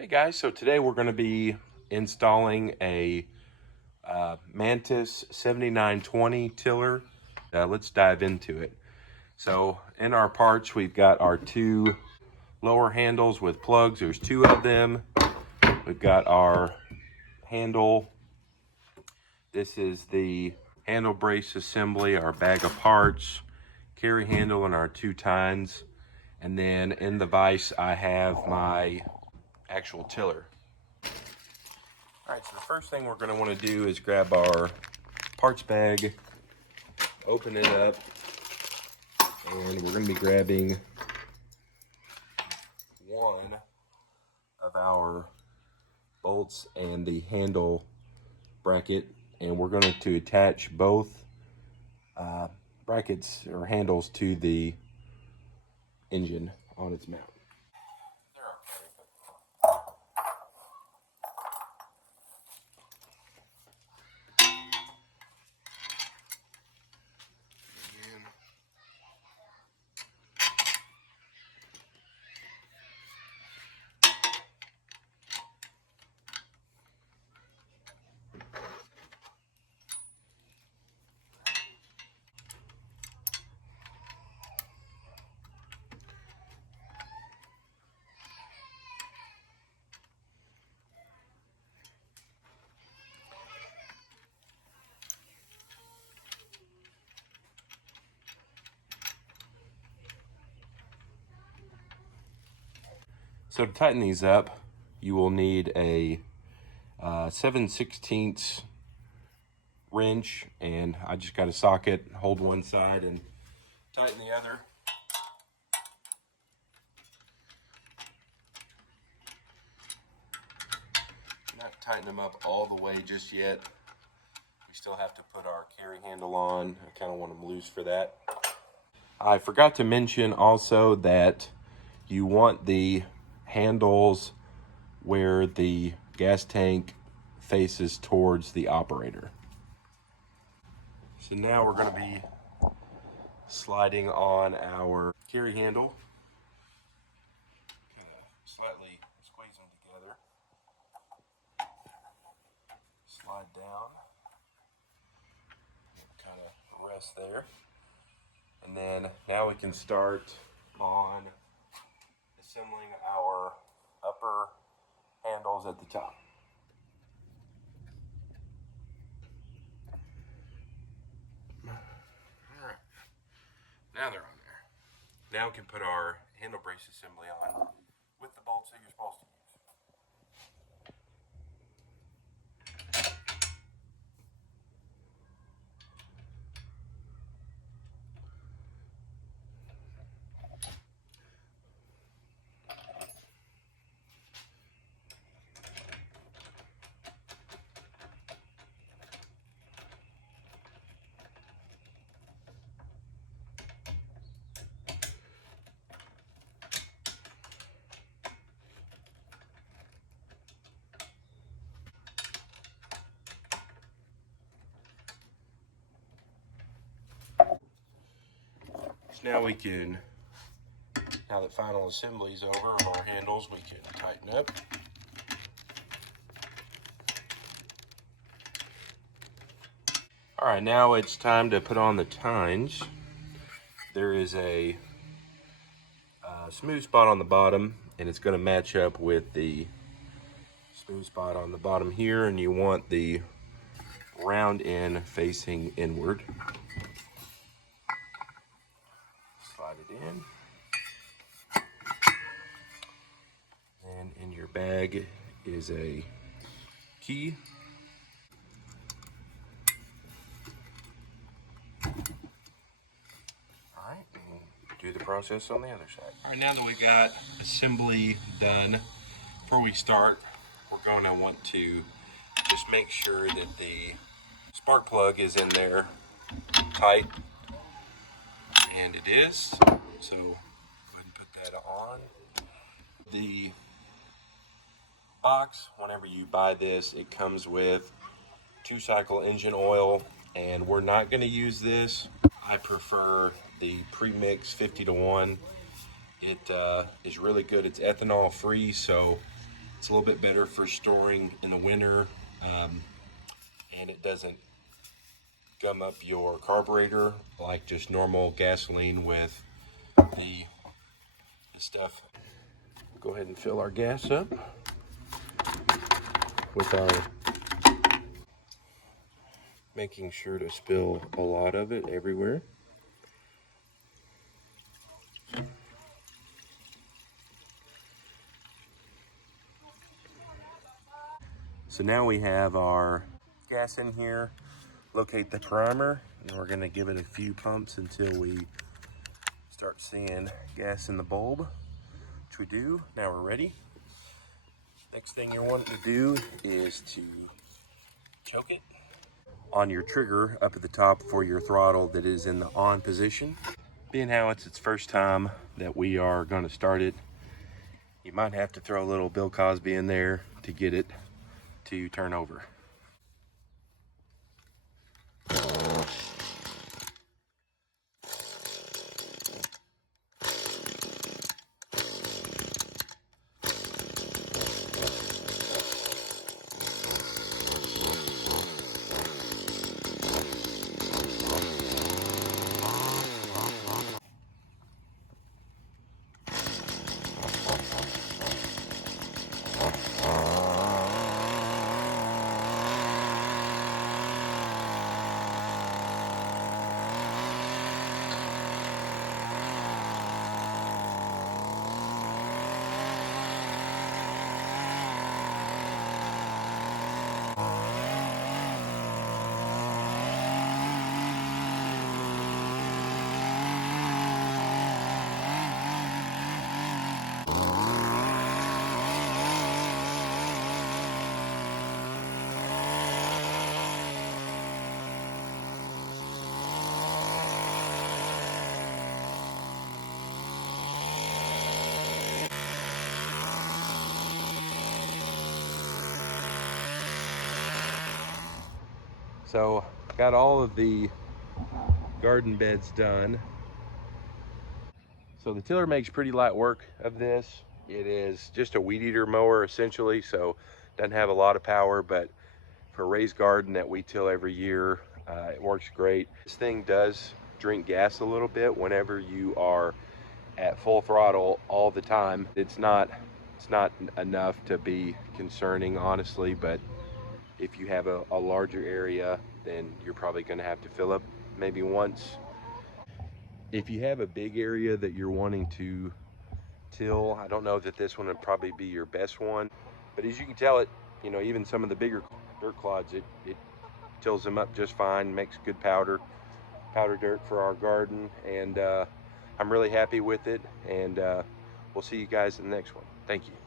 Hey guys, so today we're going to be installing a Mantis 7920 tiller. Let's dive into it. So in our parts, we've got our two lower handles with plugs. There's two of them. We've got our handle. This is the handle brace assembly, our bag of parts, carry handle, and our two tines. And then in the vise, I have my actual tiller. All right, so the first thing we're going to want to do is grab our parts bag, open it up, and we're going to be grabbing one of our bolts and the handle bracket, and we're going to attach both brackets or handles to the engine on its mount. So to tighten these up, you will need a 7/16 wrench, and I just got a socket, hold one side and tighten the other. Not tighten them up all the way just yet. We still have to put our carry handle on. I kind of want them loose for that. I forgot to mention also that you want the handles where the gas tank faces towards the operator. So now we're going to be sliding on our carry handle. Kind of slightly squeeze them together. Slide down. Kind of rest there. And then now we can start on assembling our upper handles at the top. Alright, now they're on there. Now we can put our handle brace assembly on with the bolts that you're supposed to use. So now we can, now that final assembly is over of our handles, we can tighten up. All right, now it's time to put on the tines. There is a smooth spot on the bottom, and it's going to match up with the smooth spot on the bottom here, and you want the round end facing inward. Slide it in. And in your bag is a key. All right, and we'll do the process on the other side. All right, now that we got assembly done, before we start, we're going to want to just make sure that the spark plug is in there tight, and it is. So go ahead and put that on. The box, whenever you buy this, it comes with 2-cycle engine oil, and we're not going to use this. I prefer the pre-mix 50-to-1. It is really good. It's ethanol free, so It's a little bit better for storing in the winter, and it doesn't gum up your carburetor like just normal gasoline with the stuff. Go ahead and fill our gas up with our, making sure to spill a lot of it everywhere. So now we have our gas in here. Locate the primer, and we're going to give it a few pumps until we start seeing gas in the bulb, which we do. Now we're ready. Next thing you're wanting to do is to choke it on your trigger up at the top for your throttle that is in the on position. Being how it's its first time that we are going to start it, you might have to throw a little Bill Cosby in there to get it to turn over. So got all of the garden beds done. So the tiller makes pretty light work of this. It is just a weed eater mower essentially, so doesn't have a lot of power, but for a raised garden that we till every year, it works great. This thing does drink gas a little bit whenever you are at full throttle all the time. It's not enough to be concerning, honestly, but if you have a larger area, then you're probably going to have to fill up maybe once. If you have a big area that you're wanting to till, I don't know that this one would probably be your best one, but as you can tell, it, you know, even some of the bigger dirt clods, it tills them up just fine, makes good powder dirt for our garden, and I'm really happy with it, and we'll see you guys in the next one. Thank you.